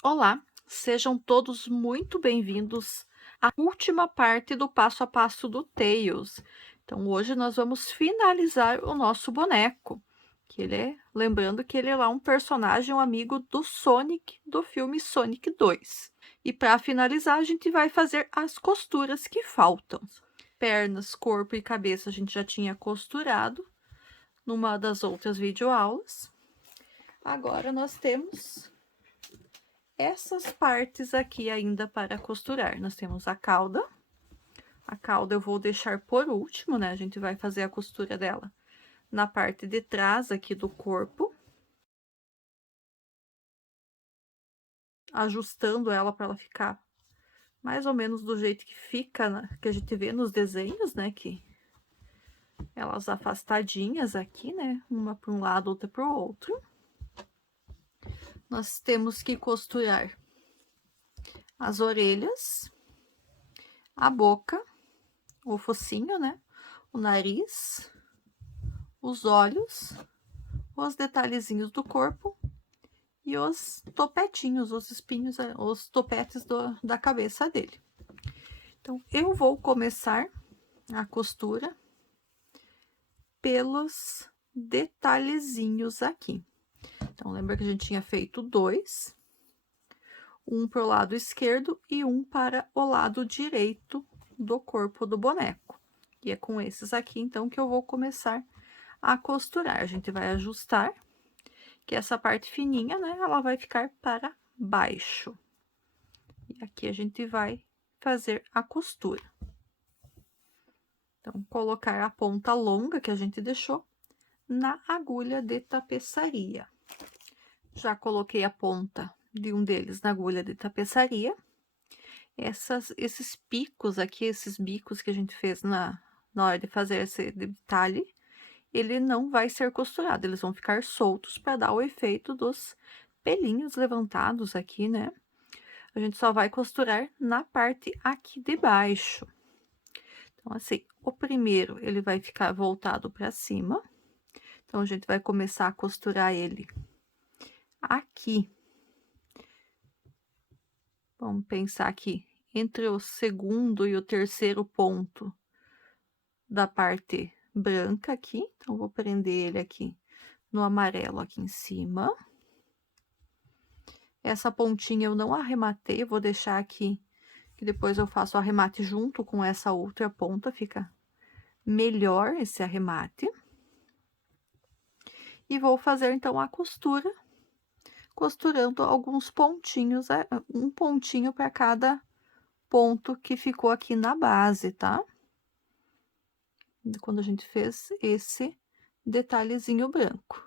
Olá, sejam todos muito bem-vindos à última parte do passo a passo do Tails. Então, hoje nós vamos finalizar o nosso boneco, lembrando que ele é lá um personagem, um amigo do Sonic, do filme Sonic 2. E para finalizar, a gente vai fazer as costuras que faltam. Pernas, corpo e cabeça a gente já tinha costurado numa das outras videoaulas. Agora nós temos essas partes aqui ainda para costurar. Nós temos a cauda. A cauda eu vou deixar por último, né? A gente vai fazer a costura dela na parte de trás aqui do corpo. Ajustando ela para ela ficar mais ou menos do jeito que fica, que a gente vê nos desenhos, né? Que elas afastadinhas aqui, né? Uma para um lado, outra para o outro. Nós temos que costurar as orelhas, a boca, o focinho, né? O nariz, os olhos, os detalhezinhos do corpo e os topetinhos, os espinhos, os topetes da cabeça dele. Então, eu vou começar a costura pelos detalhezinhos aqui. Então, lembra que a gente tinha feito dois, um para o lado esquerdo e um para o lado direito do corpo do boneco. E é com esses aqui, então, que eu vou começar a costurar. A gente vai ajustar, que essa parte fininha, né, ela vai ficar para baixo. E aqui a gente vai fazer a costura. Então, colocar a ponta longa que a gente deixou na agulha de tapeçaria. Já coloquei a ponta de um deles na agulha de tapeçaria. Esses picos aqui, esses bicos que a gente fez na hora de fazer esse detalhe, ele não vai ser costurado, eles vão ficar soltos para dar o efeito dos pelinhos levantados aqui, né? A gente só vai costurar na parte aqui de baixo. Então, assim, o primeiro, ele vai ficar voltado para cima. Então, a gente vai começar a costurar ele aqui. Vamos pensar aqui, entre o segundo e o terceiro ponto da parte branca aqui. Então, vou prender ele aqui no amarelo aqui em cima. Essa pontinha eu não arrematei, vou deixar aqui, que depois eu faço o arremate junto com essa outra ponta, fica melhor esse arremate. E vou fazer, então, a costura, costurando alguns pontinhos, um pontinho para cada ponto que ficou aqui na base, tá? Quando a gente fez esse detalhezinho branco.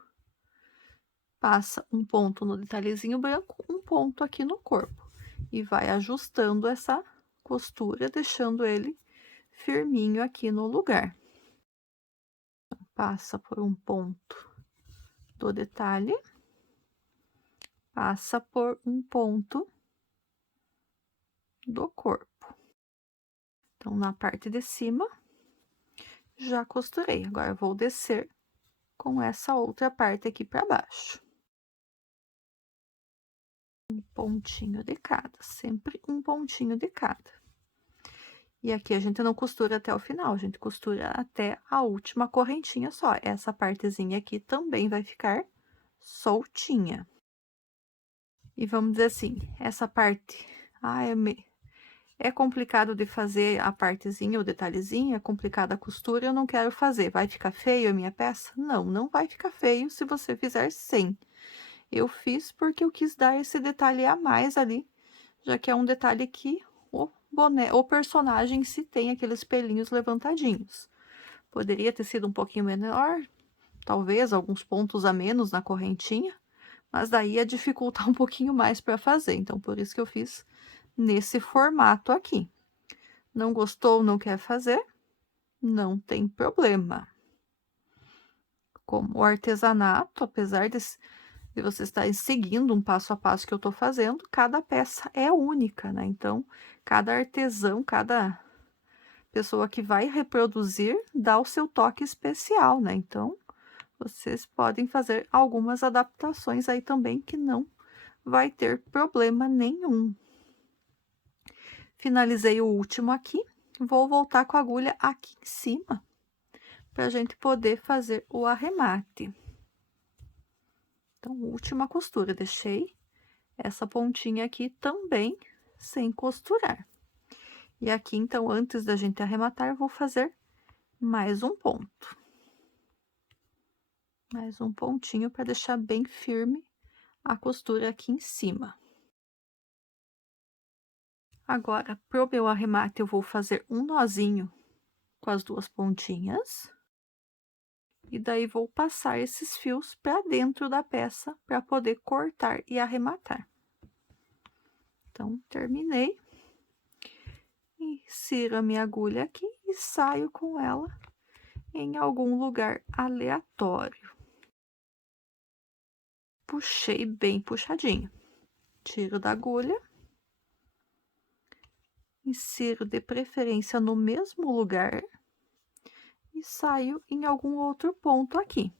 Passa um ponto no detalhezinho branco, um ponto aqui no corpo. E vai ajustando essa costura, deixando ele firminho aqui no lugar. Passa por um ponto do detalhe, passa por um ponto do corpo. Então, na parte de cima, já costurei. Agora, eu vou descer com essa outra parte aqui para baixo. Um pontinho de cada, sempre um pontinho de cada. E aqui a gente não costura até o final, a gente costura até a última correntinha só. Essa partezinha aqui também vai ficar soltinha. E vamos dizer assim, essa parte, é complicado de fazer a partezinha, o detalhezinho, é complicada a costura, eu não quero fazer. Vai ficar feio a minha peça? Não, não vai ficar feio se você fizer sem. Eu fiz porque eu quis dar esse detalhe a mais ali, já que é um detalhe que o personagem em si tem aqueles pelinhos levantadinhos. Poderia ter sido um pouquinho menor, talvez alguns pontos a menos na correntinha, mas daí ia dificultar um pouquinho mais para fazer, então por isso que eu fiz nesse formato aqui. Não gostou, não quer fazer? Não tem problema. Como o artesanato, apesar de você estar seguindo um passo a passo que eu tô fazendo, cada peça é única, né? Então, cada artesão, cada pessoa que vai reproduzir, dá o seu toque especial, né? Então, vocês podem fazer algumas adaptações aí também que não vai ter problema nenhum. Finalizei o último aqui, vou voltar com a agulha aqui em cima, para a gente poder fazer o arremate. Então, última costura, deixei essa pontinha aqui também sem costurar. E aqui, então, antes da gente arrematar, vou fazer mais um ponto. Mais um pontinho para deixar bem firme a costura aqui em cima. Agora, pro meu arremate, eu vou fazer um nozinho com as duas pontinhas. E daí, vou passar esses fios para dentro da peça para poder cortar e arrematar. Então, terminei. Insiro a minha agulha aqui e saio com ela em algum lugar aleatório. Puxei bem puxadinho. Tiro da agulha. Insiro de preferência no mesmo lugar. E saio em algum outro ponto aqui.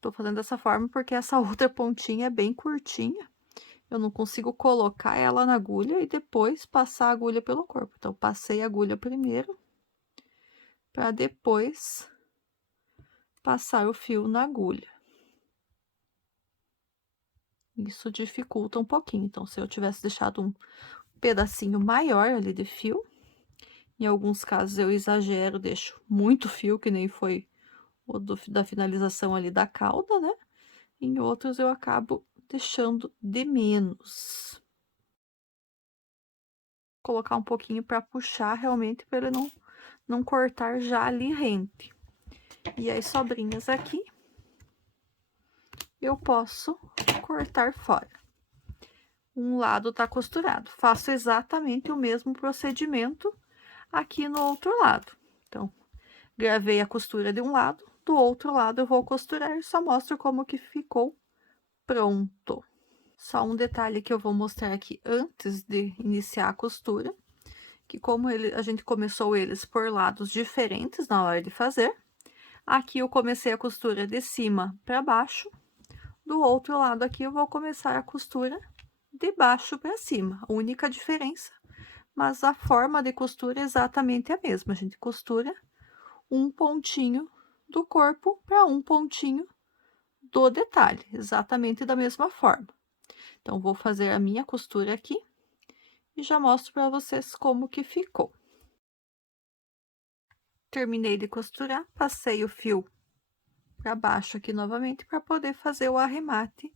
Tô fazendo dessa forma porque essa outra pontinha é bem curtinha. Eu não consigo colocar ela na agulha e depois passar a agulha pelo corpo. Então, passei a agulha primeiro, para depois passar o fio na agulha. Isso dificulta um pouquinho. Então, se eu tivesse deixado um pedacinho maior ali de fio, em alguns casos eu exagero, deixo muito fio, que nem foi o da finalização ali da cauda, né? Em outros eu acabo deixando de menos. Colocar um pouquinho para puxar realmente, para ele não cortar já ali rente. E as sobrinhas aqui, eu posso cortar fora. Um lado tá costurado. Faço exatamente o mesmo procedimento aqui no outro lado. Então, gravei a costura de um lado, do outro lado eu vou costurar e só mostro como que ficou pronto. Só um detalhe que eu vou mostrar aqui antes de iniciar a costura, que como a gente começou eles por lados diferentes na hora de fazer, aqui eu comecei a costura de cima para baixo, do outro lado aqui eu vou começar a costura de baixo para cima. A única diferença, mas a forma de costura é exatamente a mesma. A gente costura um pontinho do corpo para um pontinho do detalhe, exatamente da mesma forma. Então, vou fazer a minha costura aqui e já mostro para vocês como que ficou. Terminei de costurar, passei o fio para baixo aqui novamente para poder fazer o arremate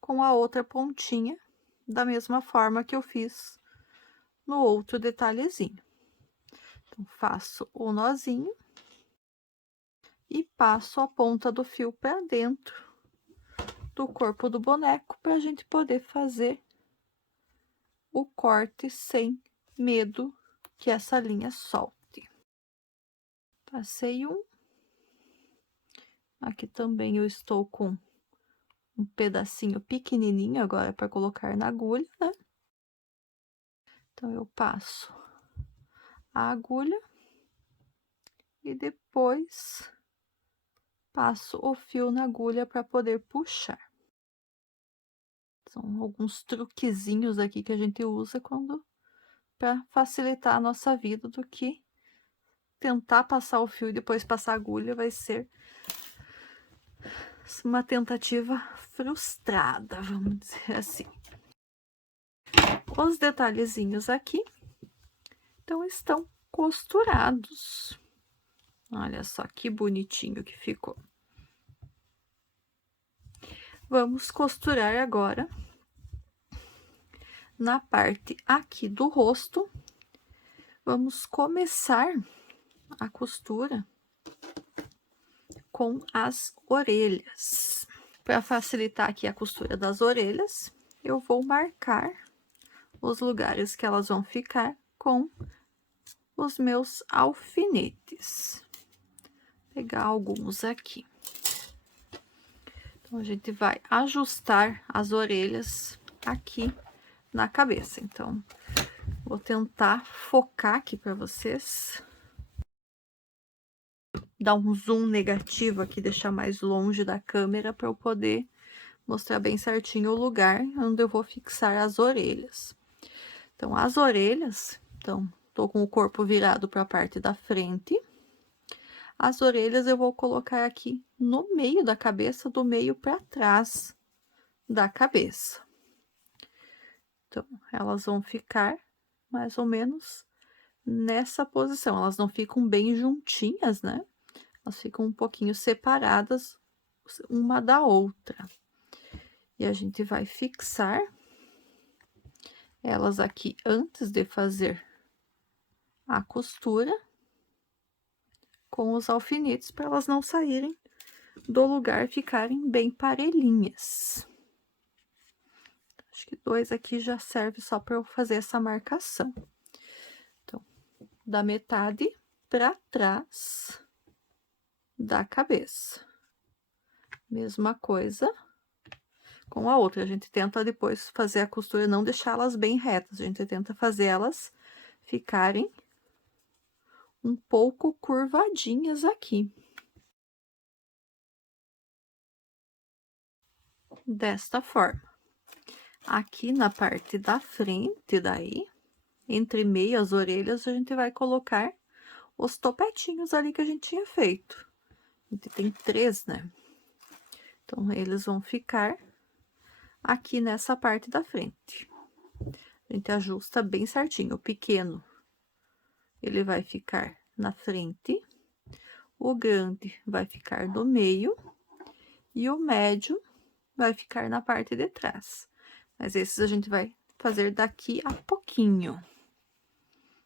com a outra pontinha, da mesma forma que eu fiz no outro detalhezinho. Então, faço o nozinho e passo a ponta do fio para dentro do corpo do boneco para a gente poder fazer o corte sem medo que essa linha solte. Passei um. Aqui também eu estou com um pedacinho pequenininho agora para colocar na agulha, né? Então, eu passo a agulha e depois passo o fio na agulha para poder puxar. São alguns truquezinhos aqui que a gente usa para facilitar a nossa vida, do que tentar passar o fio e depois passar a agulha vai ser uma tentativa frustrada, vamos dizer assim. Os detalhezinhos aqui, então, estão costurados. Olha só que bonitinho que ficou. Vamos costurar agora na parte aqui do rosto. Vamos começar a costura com as orelhas. Para facilitar aqui a costura das orelhas, eu vou marcar os lugares que elas vão ficar com os meus alfinetes. Vou pegar alguns aqui. Então, a gente vai ajustar as orelhas aqui na cabeça. Então, vou tentar focar aqui para vocês. Dar um zoom negativo aqui, deixar mais longe da câmera para eu poder mostrar bem certinho o lugar onde eu vou fixar as orelhas. Então, as orelhas, tô com o corpo virado para a parte da frente. As orelhas eu vou colocar aqui no meio da cabeça, do meio para trás da cabeça. Então, elas vão ficar mais ou menos nessa posição. Elas não ficam bem juntinhas, né? Elas ficam um pouquinho separadas uma da outra. E a gente vai fixar elas aqui antes de fazer a costura com os alfinetes, para elas não saírem do lugar, ficarem bem parelhinhas. Acho que 2 aqui já serve só para eu fazer essa marcação. Então, da metade para trás da cabeça. Mesma coisa com a outra. A gente tenta depois fazer a costura, não deixar elas bem retas. A gente tenta fazer elas ficarem um pouco curvadinhas aqui. Desta forma. Aqui na parte da frente daí, entre meias orelhas, a gente vai colocar os topetinhos ali que a gente tinha feito. A gente tem 3, né? Então, eles vão ficar aqui nessa parte da frente. A gente ajusta bem certinho. O pequeno, ele vai ficar na frente. O grande vai ficar no meio. E o médio vai ficar na parte de trás. Mas esses a gente vai fazer daqui a pouquinho.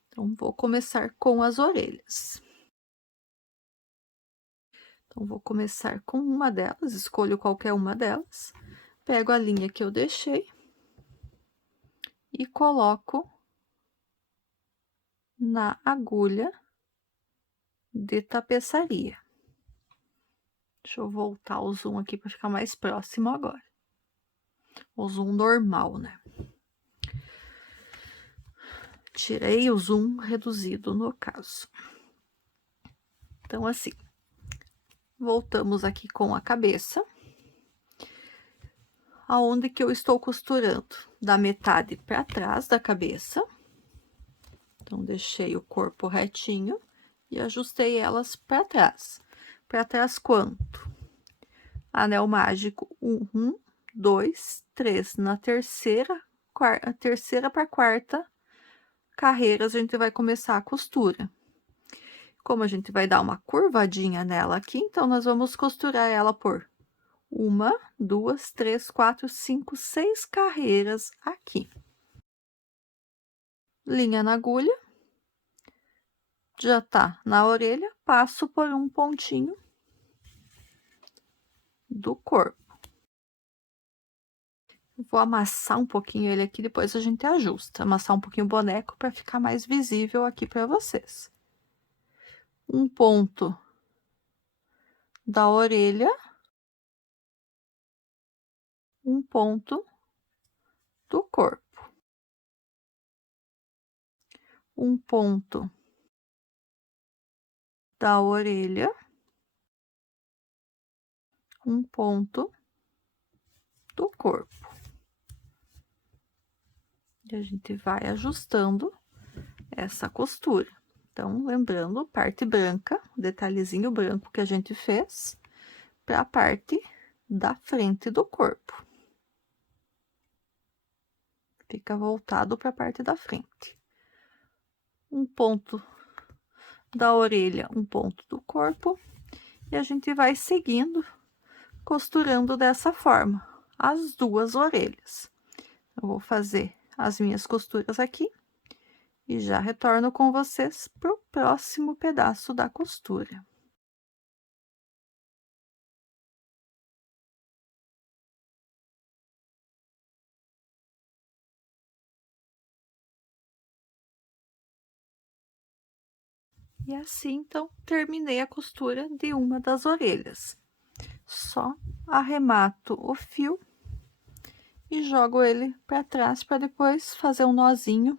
Então, vou começar com as orelhas. Então, vou começar com uma delas, escolho qualquer uma delas, pego a linha que eu deixei e coloco na agulha de tapeçaria. Deixa eu voltar o zoom aqui para ficar mais próximo agora. O zoom normal, né? Tirei o zoom reduzido no caso. Então, assim, voltamos aqui com a cabeça. Aonde que eu estou costurando? Da metade para trás da cabeça. Então, deixei o corpo retinho e ajustei elas para trás. Para trás quanto? Anel mágico 1, 2, 3. Na terceira para quarta carreiras, a gente vai começar a costura. Como a gente vai dar uma curvadinha nela aqui, então, nós vamos costurar ela por 1, 2, 3, 4, 5, 6 carreiras aqui. Linha na agulha. Já tá na orelha, passo por um pontinho do corpo. Vou amassar um pouquinho ele aqui, depois a gente ajusta. Amassar um pouquinho o boneco para ficar mais visível aqui para vocês. Um ponto da orelha. Um ponto do corpo. Um ponto da orelha. Um ponto do corpo. E a gente vai ajustando essa costura. Então, lembrando, parte branca, detalhezinho branco que a gente fez, para a parte da frente do corpo. Fica voltado para a parte da frente. Um ponto da orelha, um ponto do corpo, e a gente vai seguindo, costurando dessa forma, as 2 orelhas. Eu vou fazer as minhas costuras aqui e já retorno com vocês para o próximo pedaço da costura. E assim, então, terminei a costura de uma das orelhas. Só arremato o fio e jogo ele para trás para depois fazer um nozinho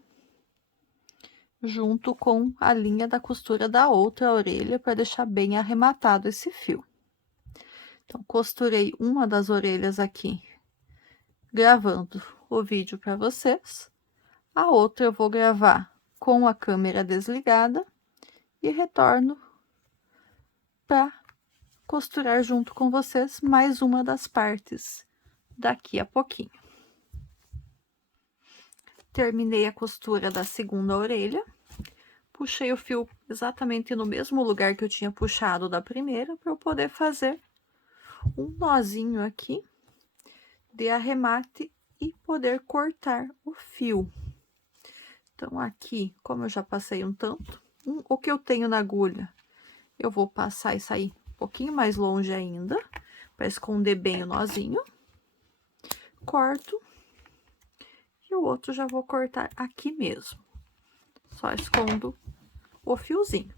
junto com a linha da costura da outra orelha para deixar bem arrematado esse fio. Então, costurei uma das orelhas aqui gravando o vídeo para vocês. A outra eu vou gravar com a câmera desligada e retorno para costurar junto com vocês mais uma das partes daqui a pouquinho. Terminei a costura da segunda orelha, puxei o fio exatamente no mesmo lugar que eu tinha puxado da primeira, para eu poder fazer um nozinho aqui de arremate e poder cortar o fio. Então, aqui, como eu já passei um tanto, o que eu tenho na agulha, eu vou passar e sair um pouquinho mais longe ainda, para esconder bem o nozinho. Corto. E o outro já vou cortar aqui mesmo. Só escondo o fiozinho.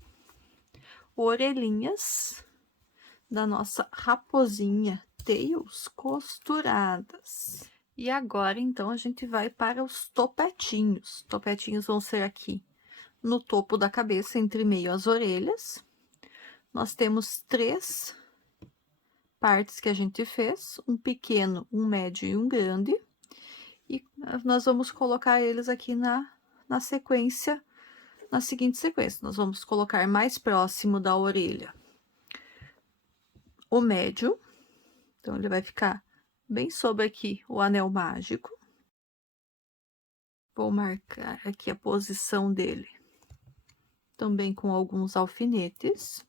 Orelhinhas da nossa raposinha Tails costuradas. E agora, então, a gente vai para os topetinhos. Topetinhos vão ser aqui no topo da cabeça, entre meio às orelhas. Nós temos 3 partes que a gente fez, um pequeno, um médio e um grande. E nós vamos colocar eles aqui na sequência, na seguinte sequência. Nós vamos colocar mais próximo da orelha o médio. Então, ele vai ficar bem sobre aqui o anel mágico. Vou marcar aqui a posição dele, também com alguns alfinetes,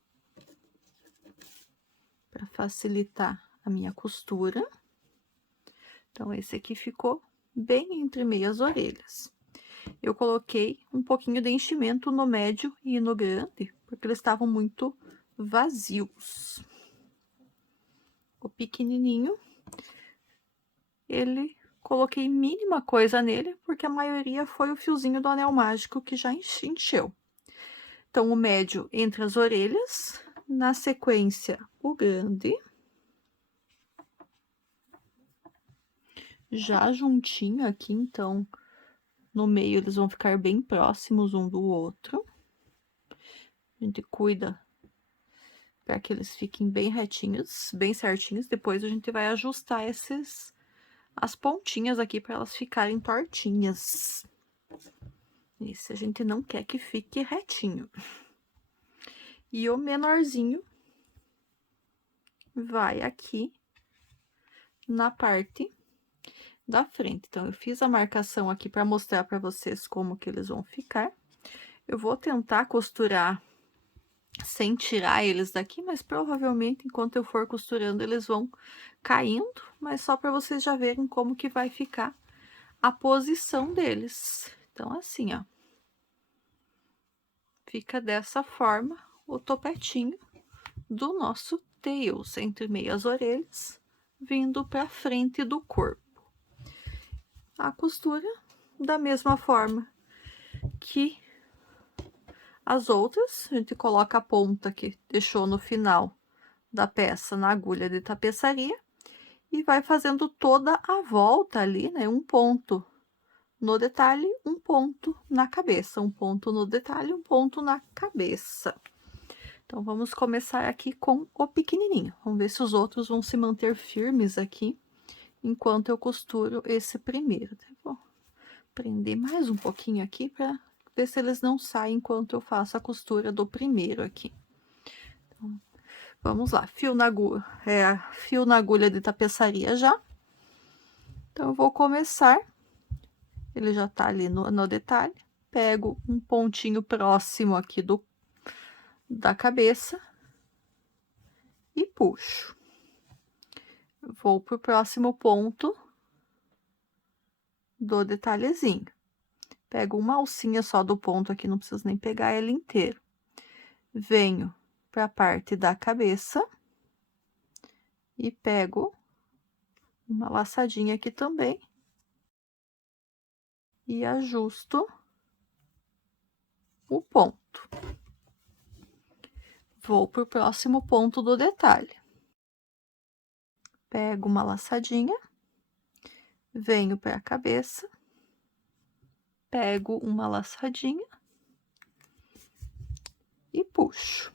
para facilitar a minha costura. Então, esse aqui ficou bem entre meias orelhas. Eu coloquei um pouquinho de enchimento no médio e no grande, porque eles estavam muito vazios. O pequenininho, coloquei mínima coisa nele, porque a maioria foi o fiozinho do anel mágico que já encheu. Então, o médio entre as orelhas, na sequência, o grande. Já juntinho aqui, então, no meio eles vão ficar bem próximos um do outro. A gente cuida para que eles fiquem bem retinhos, bem certinhos. Depois a gente vai ajustar as pontinhas aqui para elas ficarem tortinhas. Esse a gente não quer que fique retinho. E o menorzinho vai aqui na parte da frente. Então, eu fiz a marcação aqui para mostrar para vocês como que eles vão ficar. Eu vou tentar costurar sem tirar eles daqui, mas provavelmente, enquanto eu for costurando, eles vão caindo, mas só para vocês já verem como que vai ficar a posição deles. Então, assim, ó. Fica dessa forma o topetinho do nosso Tails, entre meias orelhas, vindo para frente do corpo. A costura da mesma forma que as outras, a gente coloca a ponta que deixou no final da peça na agulha de tapeçaria e vai fazendo toda a volta ali, né? Um ponto no detalhe, um ponto na cabeça, um ponto no detalhe, um ponto na cabeça. Então, vamos começar aqui com o pequenininho. Vamos ver se os outros vão se manter firmes aqui, enquanto eu costuro esse primeiro. Tá bom? Prender mais um pouquinho aqui para ver se eles não saem enquanto eu faço a costura do primeiro aqui. Então, vamos lá, fio na agulha de tapeçaria já. Então, eu vou começar, ele já tá ali no detalhe, pego um pontinho próximo aqui da cabeça e puxo. Vou pro próximo ponto do detalhezinho. Pego uma alcinha só do ponto aqui, não preciso nem pegar ele inteiro. Venho para a parte da cabeça e pego uma laçadinha aqui também e ajusto o ponto. Vou pro próximo ponto do detalhe. Pego uma laçadinha, venho para a cabeça, pego uma laçadinha e puxo.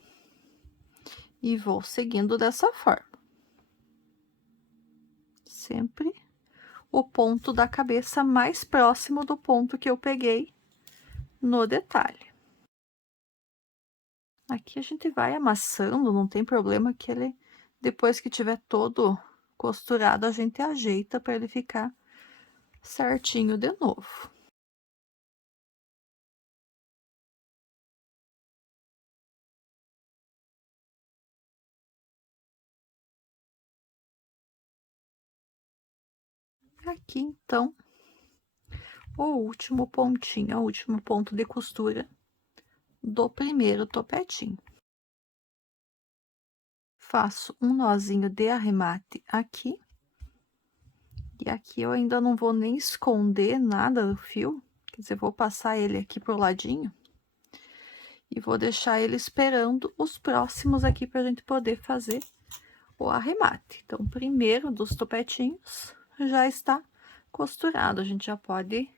E vou seguindo dessa forma. Sempre o ponto da cabeça mais próximo do ponto que eu peguei no detalhe. Aqui a gente vai amassando, não tem problema que ele, depois que tiver todo costurado, a gente ajeita para ele ficar certinho de novo. Aqui, então, o último pontinho, o último ponto de costura do primeiro topetinho. Faço um nozinho de arremate aqui. E aqui eu ainda não vou nem esconder nada do fio, quer dizer, vou passar ele aqui pro ladinho. E vou deixar ele esperando os próximos aqui pra gente poder fazer o arremate. Então, o primeiro dos topetinhos já está costurado, a gente já pode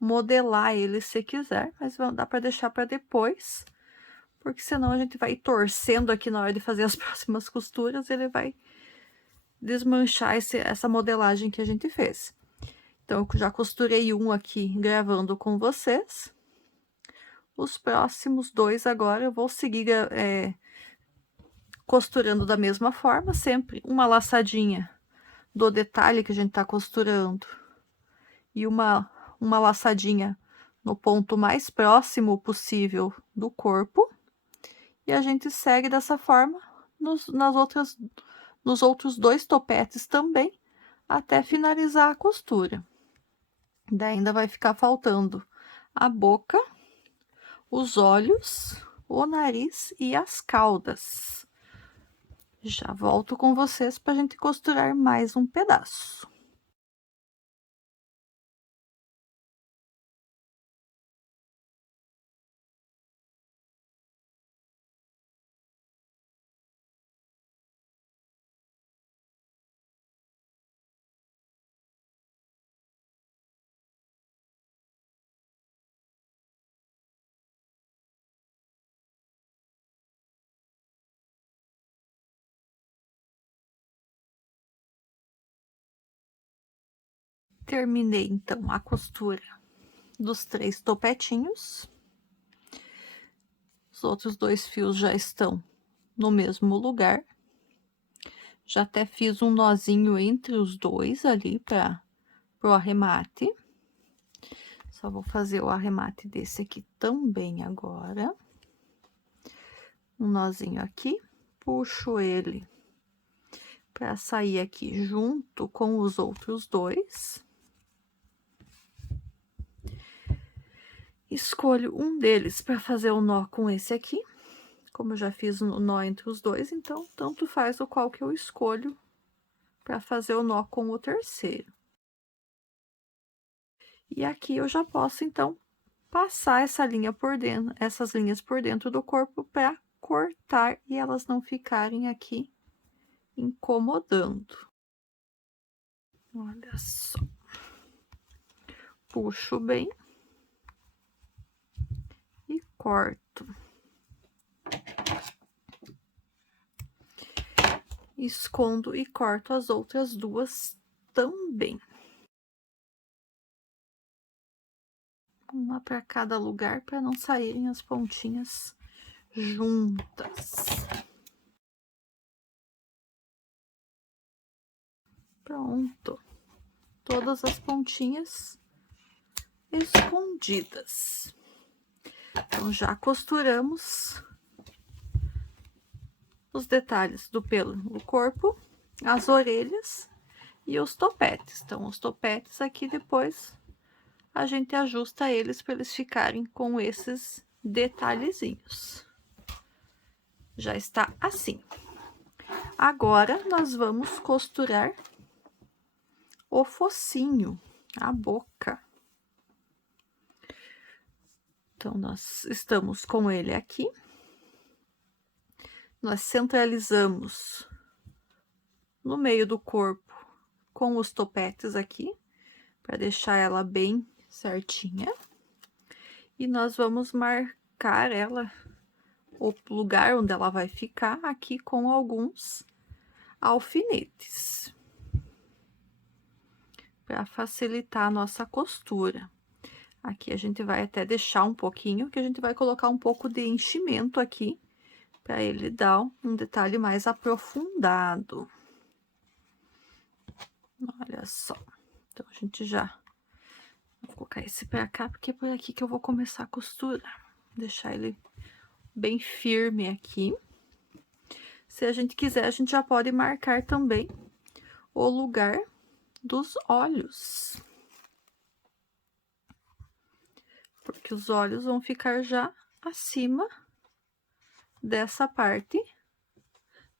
modelar ele se quiser, mas dá para deixar para depois, porque senão a gente vai torcendo aqui na hora de fazer as próximas costuras, ele vai desmanchar essa modelagem que a gente fez. Então, eu já costurei um aqui gravando com vocês. Os próximos dois agora eu vou seguir costurando da mesma forma, sempre uma laçadinha do detalhe que a gente tá costurando e uma laçadinha no ponto mais próximo possível do corpo. E a gente segue dessa forma nos outros dois topetes também, até finalizar a costura. Daí ainda vai ficar faltando a boca, os olhos, o nariz e as caudas. Já volto com vocês para a gente costurar mais um pedaço. Terminei, então, a costura dos 3 topetinhos. Os outros 2 fios já estão no mesmo lugar. Já até fiz um nozinho entre os dois ali para o arremate. Só vou fazer o arremate desse aqui também agora. Um nozinho aqui, puxo ele para sair aqui junto com os outros dois. Escolho um deles para fazer o nó com esse aqui. Como eu já fiz o nó entre os dois, então tanto faz o qual que eu escolho para fazer o nó com o terceiro. E aqui eu já posso, então, passar essa linha por dentro, essas linhas por dentro do corpo para cortar e elas não ficarem aqui incomodando. Olha só. Puxo bem e corto. Escondo e corto as outras duas também. Uma para cada lugar para não saírem as pontinhas juntas. Pronto. Todas as pontinhas escondidas. Então, já costuramos os detalhes do pelo no corpo, as orelhas e os topetes. Então, os topetes aqui depois a gente ajusta eles para eles ficarem com esses detalhezinhos. Já está assim. Agora, nós vamos costurar o focinho, a boca. Então, nós estamos com ele aqui. Nós centralizamos no meio do corpo com os topetes aqui, para deixar ela bem certinha. E nós vamos marcar ela, o lugar onde ela vai ficar, aqui com alguns alfinetes. para facilitar a nossa costura. Aqui a gente vai até deixar um pouquinho, que a gente vai colocar um pouco de enchimento aqui, para ele dar um detalhe mais aprofundado. Olha só. Então, a gente já... Vou colocar esse pra cá, porque é por aqui que eu vou começar a costurar. Deixar ele bem firme aqui. Se a gente quiser, a gente já pode marcar também o lugar dos olhos. Porque os olhos vão ficar já acima dessa parte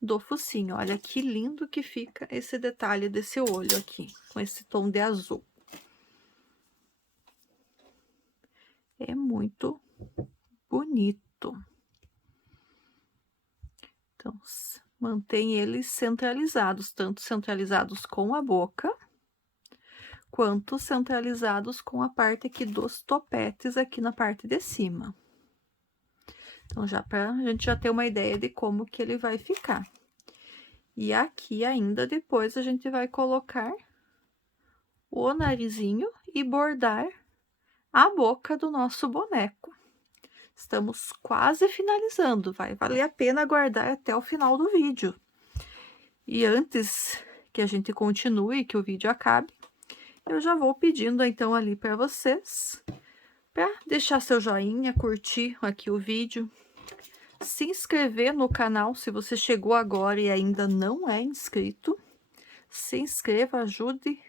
do focinho. Olha que lindo que fica esse detalhe desse olho aqui, com esse tom de azul. É muito bonito. Então, mantém eles centralizados, tanto centralizados com a boca, quanto centralizados com a parte aqui dos topetes, aqui na parte de cima. Então, já pra gente já ter uma ideia de como que ele vai ficar. E aqui ainda depois a gente vai colocar o narizinho e bordar a boca do nosso boneco. Estamos quase finalizando, vai valer a pena aguardar até o final do vídeo. E antes que a gente continue, que o vídeo acabe, eu já vou pedindo então ali para vocês, para deixar seu joinha, curtir aqui o vídeo, se inscrever no canal se você chegou agora e ainda não é inscrito. Se inscreva, ajude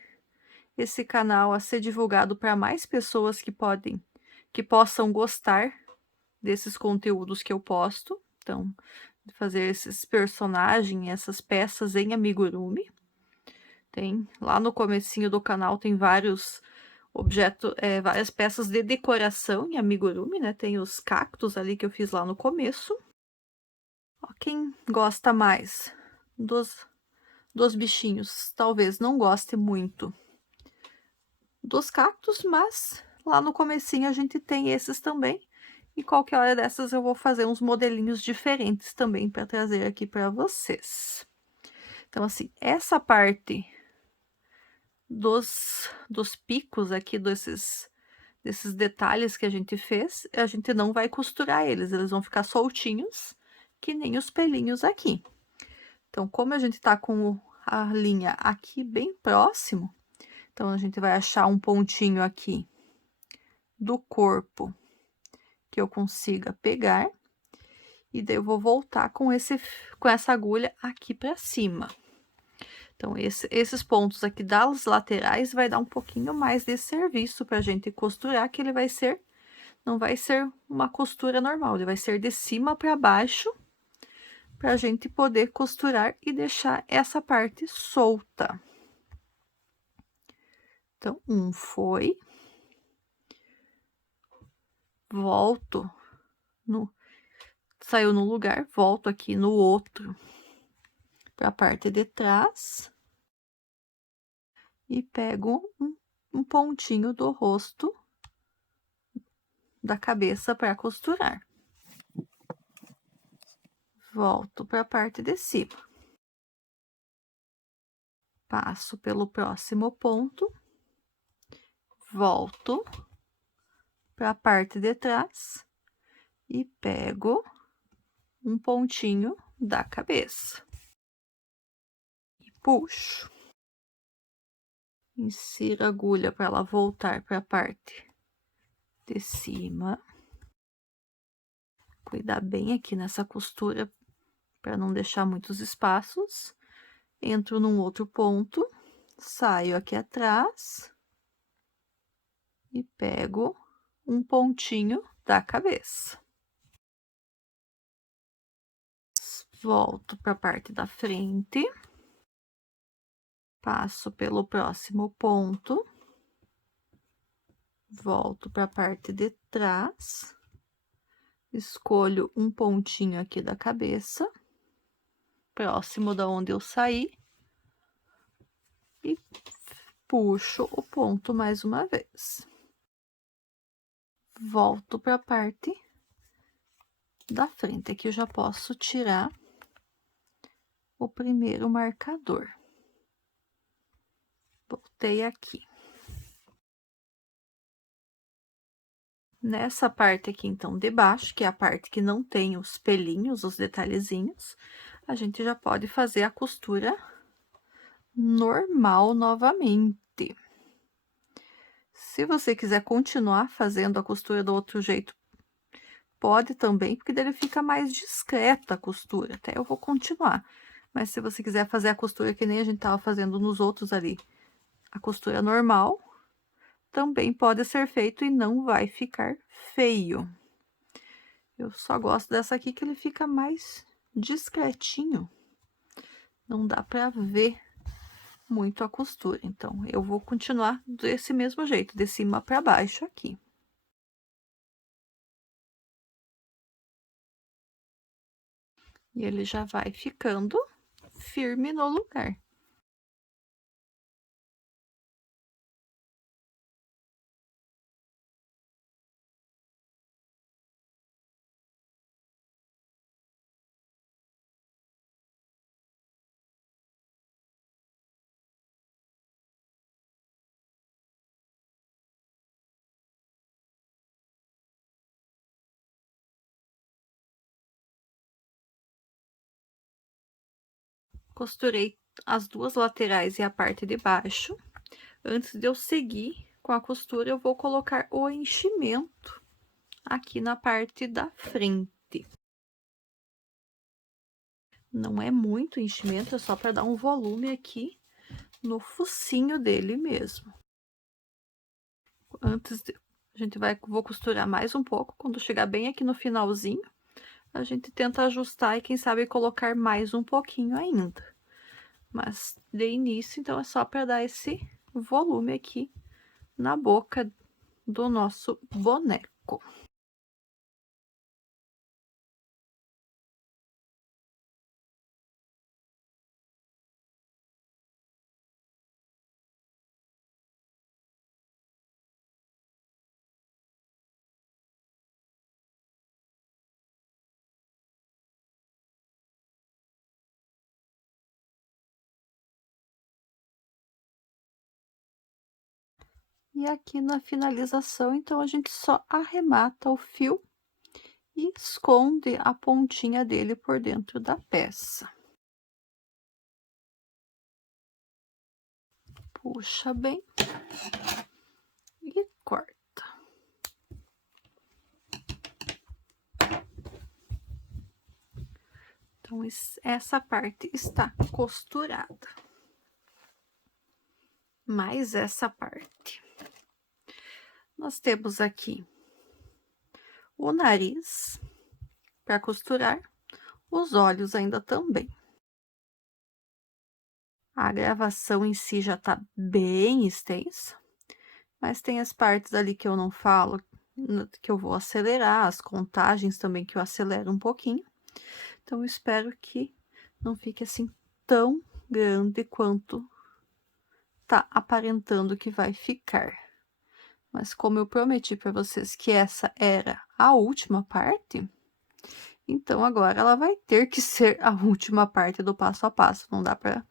esse canal a ser divulgado para mais pessoas que possam gostar desses conteúdos que eu posto. Então, fazer esses personagens, essas peças em amigurumi. Tem lá no comecinho do canal tem vários várias peças de decoração em amigurumi, né? Tem os cactos ali que eu fiz lá no começo. Ó, quem gosta mais dos bichinhos, talvez não goste muito dos cactos, mas lá no comecinho a gente tem esses também. E qualquer hora dessas eu vou fazer uns modelinhos diferentes também para trazer aqui para vocês. Então, assim, essa parte dos picos aqui, desses detalhes que a gente fez, a gente não vai costurar eles vão ficar soltinhos, que nem os pelinhos aqui. Então, como a gente tá com a linha aqui bem próximo, então a gente vai achar um pontinho aqui do corpo que eu consiga pegar, e daí eu vou voltar com essa agulha aqui para cima. Então, esses pontos aqui das laterais vai dar um pouquinho mais de serviço para a gente costurar, que ele não vai ser uma costura normal, ele vai ser de cima para baixo, para a gente poder costurar e deixar essa parte solta. Então, foi, volto, saiu no lugar, volto aqui no outro, para a parte de trás, e pego um pontinho do rosto da cabeça para costurar. Volto para a parte de cima. Passo pelo próximo ponto, volto para a parte de trás e pego um pontinho da cabeça. E puxo. Insiro a agulha para ela voltar para a parte de cima. Cuidar bem aqui nessa costura para não deixar muitos espaços. Entro num outro ponto, saio aqui atrás e pego um pontinho da cabeça. Volto para a parte da frente, passo pelo próximo ponto, volto para a parte de trás, escolho um pontinho aqui da cabeça, próximo da onde eu saí, e puxo o ponto mais uma vez. Volto para a parte da frente, aqui eu já posso tirar o primeiro marcador. Voltei aqui. Nessa parte aqui, então, de baixo, que é a parte que não tem os pelinhos, os detalhezinhos, a gente já pode fazer a costura normal novamente. Se você quiser continuar fazendo a costura do outro jeito, pode também, porque daí fica mais discreta a costura. Até eu vou continuar. Mas se você quiser fazer a costura que nem a gente tava fazendo nos outros ali, a costura normal, também pode ser feito e não vai ficar feio. Eu só gosto dessa aqui que ele fica mais discretinho. Não dá pra ver muito a costura. Então, eu vou continuar desse mesmo jeito, de cima pra baixo aqui. E ele já vai ficando firme no lugar. Costurei as duas laterais e a parte de baixo. Antes de eu seguir com a costura, eu vou colocar o enchimento aqui na parte da frente. Não é muito enchimento, é só para dar um volume aqui no focinho dele mesmo. Vou costurar mais um pouco, quando chegar bem aqui no finalzinho, a gente tenta ajustar e quem sabe colocar mais um pouquinho ainda. Mas de início, então, é só para dar esse volume aqui na boca do nosso boneco. E aqui na finalização, então, a gente só arremata o fio e esconde a pontinha dele por dentro da peça. Puxa bem e corta. Então, essa parte está costurada. Mais essa parte. Nós temos aqui o nariz para costurar, os olhos ainda também. A gravação em si já tá bem extensa, mas tem as partes ali que eu não falo, que eu vou acelerar, as contagens também que eu acelero um pouquinho. Então, eu espero que não fique assim tão grande quanto tá aparentando que vai ficar. Mas como eu prometi para vocês que essa era a última parte, então agora ela vai ter que ser a última parte do passo a passo. Não dá para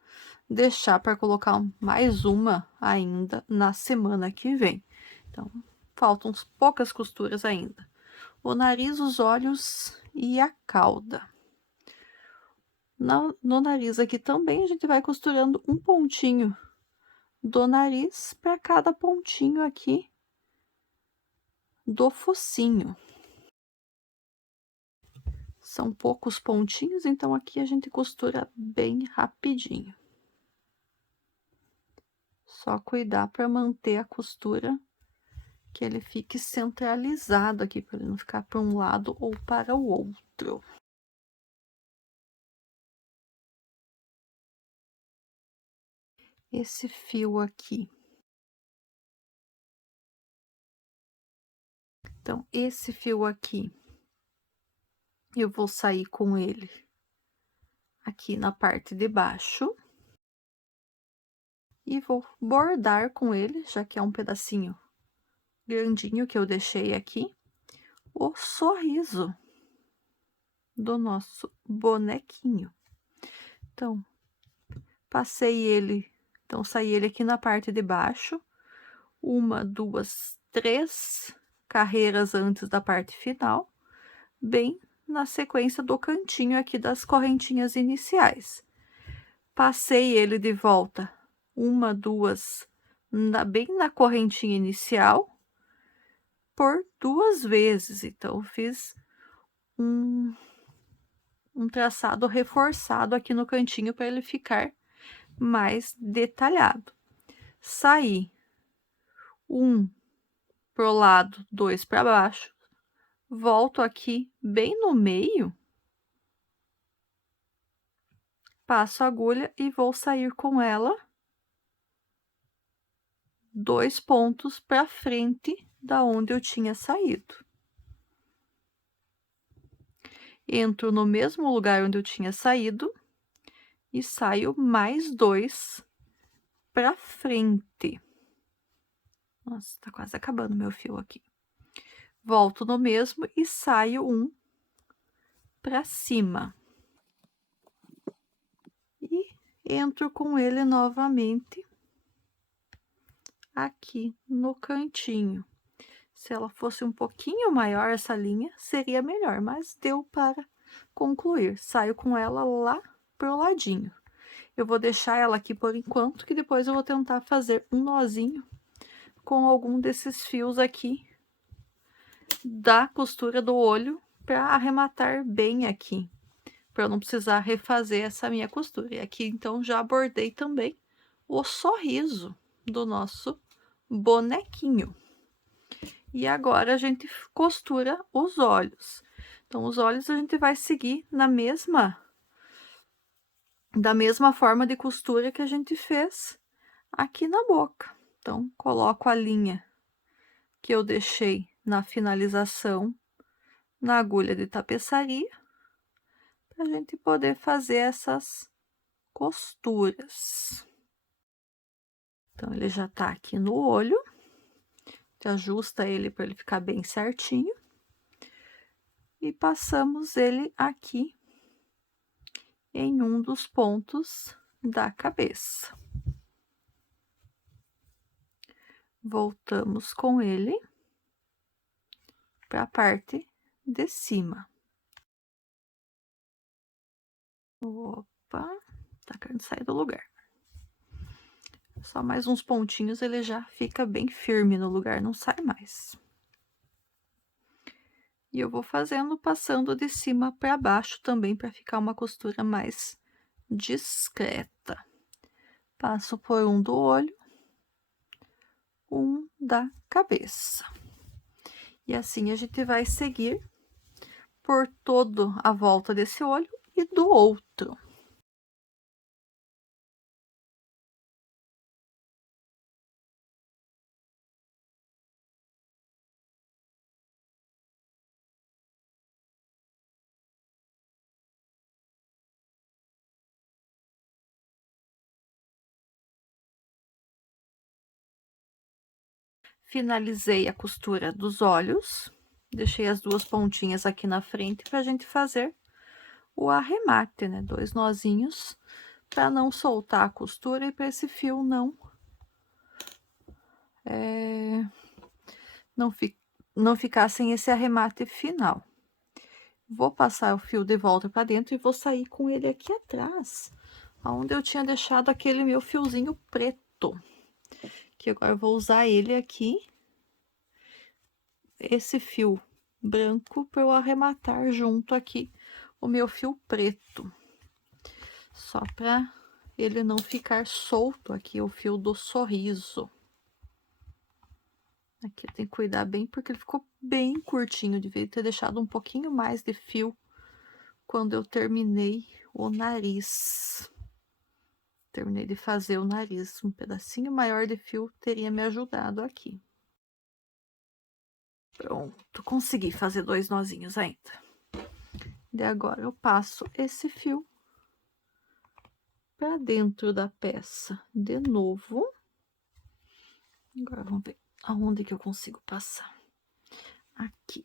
deixar para colocar mais uma ainda na semana que vem. Então, faltam poucas costuras ainda. O nariz, os olhos e a cauda. No nariz aqui também a gente vai costurando um pontinho do nariz para cada pontinho aqui do focinho. São poucos pontinhos, então aqui a gente costura bem rapidinho. Só cuidar para manter a costura, que ele fique centralizado aqui, para ele não ficar para um lado ou para o outro. Esse fio aqui. Então, esse fio aqui, eu vou sair com ele aqui na parte de baixo. E vou bordar com ele, já que é um pedacinho grandinho que eu deixei aqui, o sorriso do nosso bonequinho. Então, passei ele, então saí ele aqui na parte de baixo, uma, duas, três carreiras antes da parte final, bem na sequência do cantinho aqui das correntinhas iniciais. Passei ele de volta, uma, duas, bem na correntinha inicial, por 2 vezes. Então, fiz um traçado reforçado aqui no cantinho para ele ficar mais detalhado. Saí um pro lado, 2 para baixo, volto aqui bem no meio, passo a agulha e vou sair com ela 2 pontos para frente da onde eu tinha saído. Entro no mesmo lugar onde eu tinha saído e saio mais 2 para frente. Nossa, tá quase acabando meu fio aqui. Volto no mesmo e saio um para cima. E entro com ele novamente aqui no cantinho. Se ela fosse um pouquinho maior, essa linha, seria melhor, mas deu para concluir. Saio com ela lá pro ladinho. Eu vou deixar ela aqui por enquanto, que depois eu vou tentar fazer um nozinho com algum desses fios aqui da costura do olho para arrematar bem aqui, para eu não precisar refazer essa minha costura. E aqui, então, já bordei também o sorriso do nosso bonequinho. E agora a gente costura os olhos. Então, os olhos a gente vai seguir da mesma forma de costura que a gente fez aqui na boca. Então, coloco a linha que eu deixei na finalização na agulha de tapeçaria, para a gente poder fazer essas costuras. Então, ele já tá aqui no olho, você ajusta ele para ele ficar bem certinho, e passamos ele aqui em um dos pontos da cabeça. Voltamos com ele para a parte de cima. Opa, tá querendo sair do lugar. Só mais uns pontinhos, ele já fica bem firme no lugar, não sai mais. E eu vou fazendo, passando de cima para baixo também, para ficar uma costura mais discreta. Passo por um do olho, um da cabeça. E assim a gente vai seguir por toda a volta desse olho e do outro. Finalizei a costura dos olhos, deixei as 2 pontinhas aqui na frente para a gente fazer o arremate, né? 2 nozinhos para não soltar a costura e para esse fio não ficar sem esse arremate final. Vou passar o fio de volta para dentro e vou sair com ele aqui atrás, onde eu tinha deixado aquele meu fiozinho preto, que agora eu vou usar ele aqui, esse fio branco, para eu arrematar junto aqui o meu fio preto, só para ele não ficar solto aqui, o fio do sorriso. Aqui tem que cuidar bem, porque ele ficou bem curtinho, devia ter deixado um pouquinho mais de fio quando eu terminei o nariz. Terminei de fazer o nariz, um pedacinho maior de fio teria me ajudado aqui. Pronto, consegui fazer 2 nozinhos ainda. E agora eu passo esse fio para dentro da peça de novo. Agora vamos ver aonde que eu consigo passar. Aqui.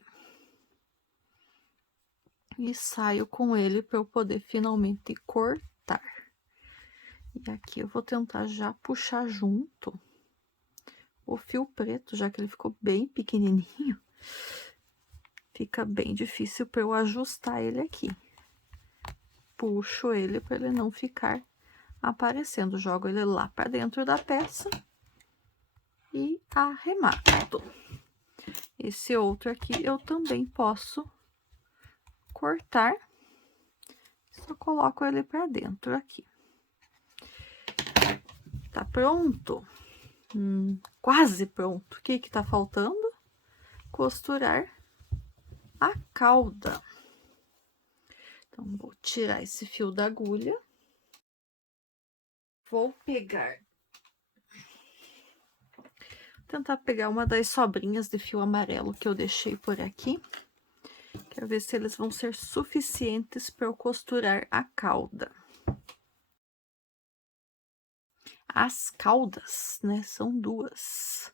E saio com ele para eu poder finalmente cortar. E aqui eu vou tentar já puxar junto o fio preto, já que ele ficou bem pequenininho. fica bem difícil para eu ajustar ele aqui. Puxo ele para ele não ficar aparecendo. Jogo ele lá para dentro da peça e arremato. Esse outro aqui eu também posso cortar. Só coloco ele para dentro aqui. Tá pronto? Quase pronto. O que que tá faltando? Costurar a cauda. Então, vou tirar esse fio da agulha. Vou pegar... tentar pegar uma das sobrinhas de fio amarelo que eu deixei por aqui. Quero ver se eles vão ser suficientes para eu costurar a cauda. As caudas, né? São duas.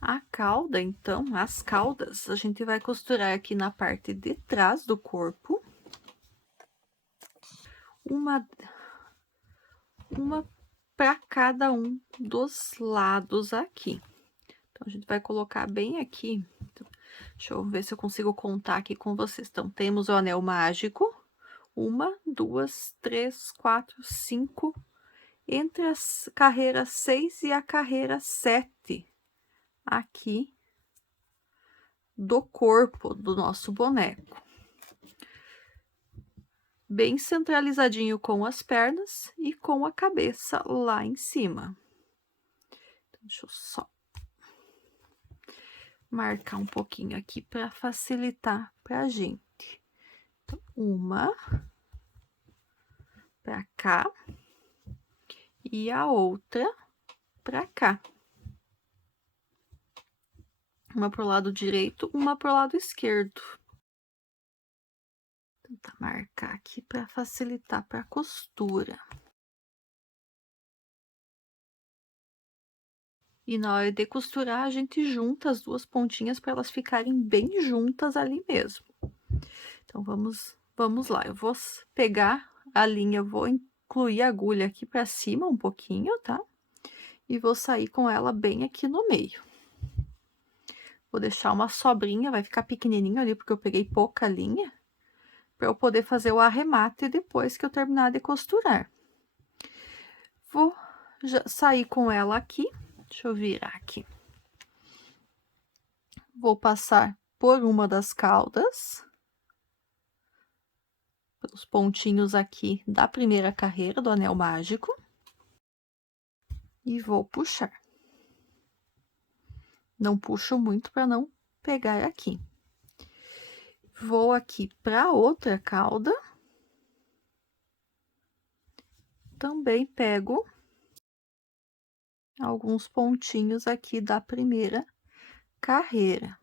A cauda, então, as caudas, a gente vai costurar aqui na parte de trás do corpo. Uma para cada um dos lados aqui. Então, a gente vai colocar bem aqui. Deixa eu ver se eu consigo contar aqui com vocês. Então, temos o anel mágico. 1, 2, 3, 4, 5. Entre as carreiras 6 e a carreira 7. Aqui do corpo do nosso boneco. Bem centralizadinho com as pernas e com a cabeça lá em cima. Então, deixa eu só marcar um pouquinho aqui para facilitar pra gente. Então, uma para cá e a outra para cá. Uma pro lado direito, uma pro lado esquerdo. Vou tentar marcar aqui para facilitar para a costura. E na hora de costurar, a gente junta as duas pontinhas para elas ficarem bem juntas ali mesmo. Então, vamos lá. Eu vou pegar a linha, vou incluir a agulha aqui para cima um pouquinho, tá? E vou sair com ela bem aqui no meio. Vou deixar uma sobrinha, vai ficar pequenininho ali, porque eu peguei pouca linha, para eu poder fazer o arremate depois que eu terminar de costurar. Vou já sair com ela aqui. Deixa eu virar aqui. Vou passar por uma das caudas, pelos pontinhos aqui da primeira carreira do anel mágico, e vou puxar. Não puxo muito para não pegar aqui. Vou aqui para outra cauda. Também pego alguns pontinhos aqui da primeira carreira.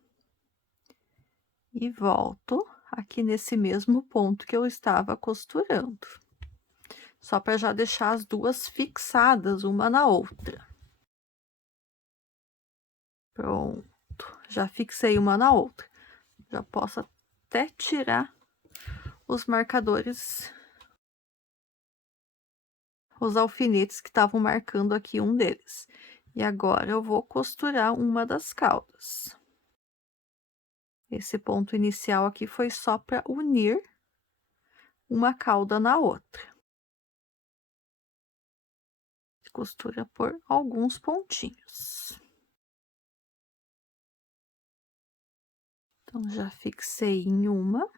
E volto aqui nesse mesmo ponto que eu estava costurando. Só para já deixar as duas fixadas uma na outra. Pronto, já fixei uma na outra. Já posso até tirar os marcadores, os alfinetes que estavam marcando aqui um deles. E agora eu vou costurar uma das caudas. Esse ponto inicial aqui foi só para unir uma cauda na outra. Costura por alguns pontinhos. Então, já fixei em uma.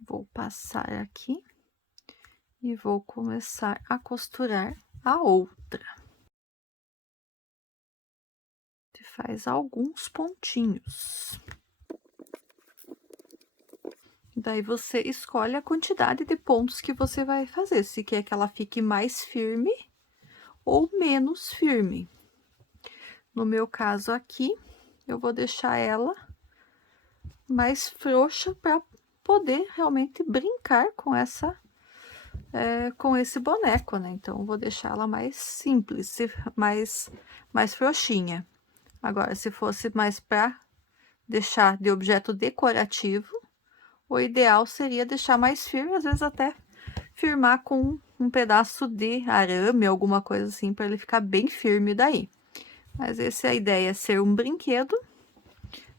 Vou passar aqui e vou começar a costurar a outra. Você faz alguns pontinhos. Daí, você escolhe a quantidade de pontos que você vai fazer, se quer que ela fique mais firme ou menos firme. No meu caso aqui, eu vou deixar ela mais frouxa para poder realmente brincar com com esse boneco, né? Então, eu vou deixar ela mais simples, mais frouxinha. Agora, se fosse mais para deixar de objeto decorativo, o ideal seria deixar mais firme, às vezes até firmar com um pedaço de arame, alguma coisa assim, para ele ficar bem firme daí. Mas essa é a ideia, é ser um brinquedo.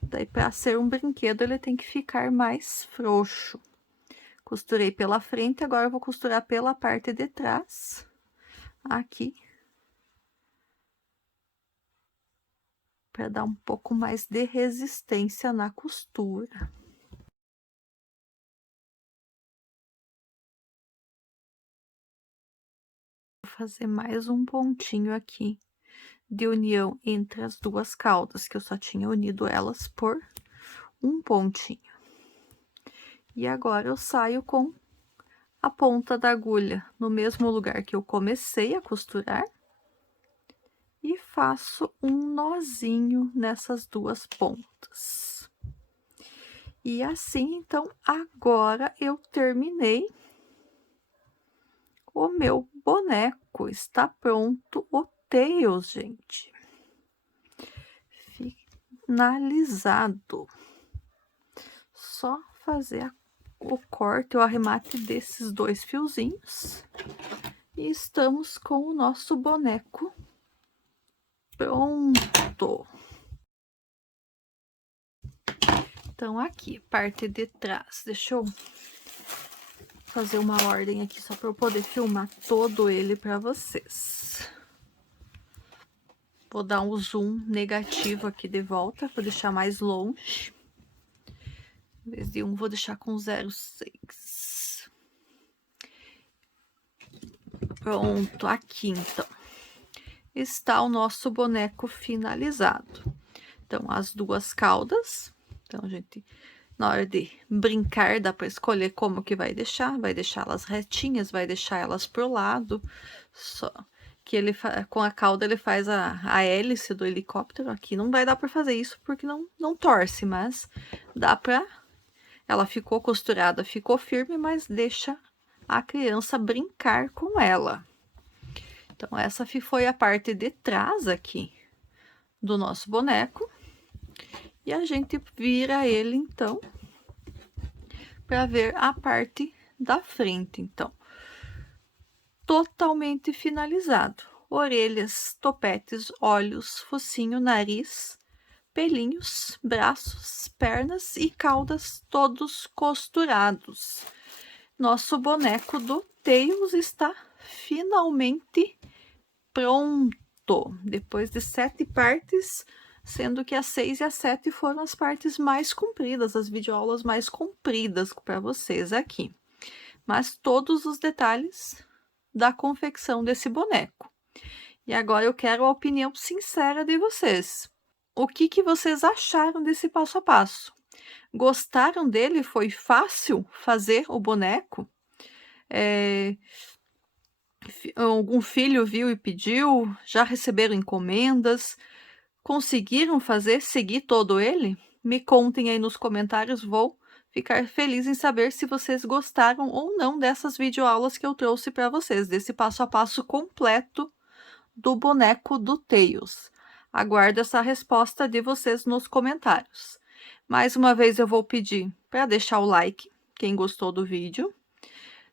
Daí, para ser um brinquedo, ele tem que ficar mais frouxo. Costurei pela frente, agora eu vou costurar pela parte de trás, aqui. Para dar um pouco mais de resistência na costura. Vou fazer mais um pontinho aqui de união entre as duas caudas, que eu só tinha unido elas por um pontinho. E agora eu saio com a ponta da agulha no mesmo lugar que eu comecei a costurar e faço um nozinho nessas duas pontas. E assim, então, agora eu terminei o meu boneco. Está pronto o Tails, gente. Finalizado. Só fazer o corte, o arremate desses dois fiozinhos. E estamos com o nosso boneco pronto. Então, aqui, parte de trás. Deixa eu fazer uma ordem aqui só para eu poder filmar todo ele para vocês. Vou dar um zoom negativo aqui de volta, vou deixar mais longe. Em vez de 1, vou deixar com 0,6. Pronto, aqui então. Está o nosso boneco finalizado. Então, as duas caudas. Então, gente, na hora de brincar, dá para escolher como que vai deixá-las retinhas, vai deixar elas pro lado, só que ele com a cauda ele faz a hélice do helicóptero. Aqui não vai dar para fazer isso porque não torce, mas dá para. Ela ficou costurada, ficou firme, mas deixa a criança brincar com ela. Então, essa foi a parte de trás aqui do nosso boneco. E a gente vira ele, então, para ver a parte da frente. Então, totalmente finalizado. Orelhas, topetes, olhos, focinho, nariz, pelinhos, braços, pernas e caudas, todos costurados. Nosso boneco do Tails está finalmente pronto. Depois de 7 partes, sendo que as 6 e as 7 foram as partes mais compridas, as videoaulas mais compridas para vocês aqui. Mas todos os detalhes da confecção desse boneco. E agora eu quero a opinião sincera de vocês. O que vocês acharam desse passo a passo? Gostaram dele? Foi fácil fazer o boneco? Algum filho viu e pediu? Já receberam encomendas? Conseguiram seguir todo ele? Me contem aí nos comentários, vou ficar feliz em saber se vocês gostaram ou não dessas videoaulas que eu trouxe para vocês, desse passo a passo completo do boneco do Tails. Aguardo essa resposta de vocês nos comentários. Mais uma vez eu vou pedir para deixar o like, quem gostou do vídeo.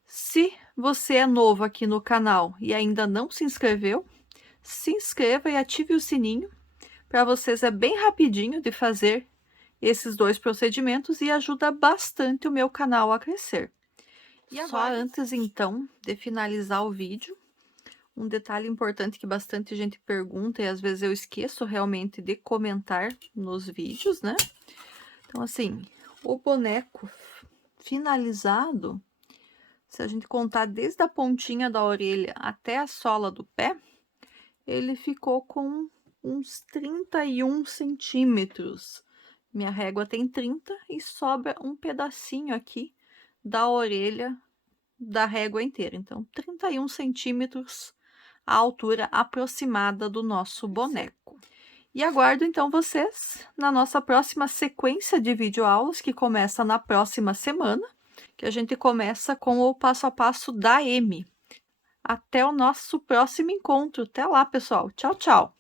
Se você é novo aqui no canal e ainda não se inscreveu, se inscreva e ative o sininho. Para vocês é bem rapidinho de fazer esses dois procedimentos e ajuda bastante o meu canal a crescer. E só antes, então, de finalizar o vídeo, um detalhe importante que bastante gente pergunta e às vezes eu esqueço realmente de comentar nos vídeos, né? Então, assim, o boneco finalizado, se a gente contar desde a pontinha da orelha até a sola do pé, ele ficou com uns 31 centímetros. Minha régua tem 30 e sobra um pedacinho aqui da orelha da régua inteira. Então, 31 centímetros a altura aproximada do nosso boneco. E aguardo, então, vocês na nossa próxima sequência de videoaulas, que começa na próxima semana, que a gente começa com o passo a passo da M. Até o nosso próximo encontro. Até lá, pessoal. Tchau, tchau.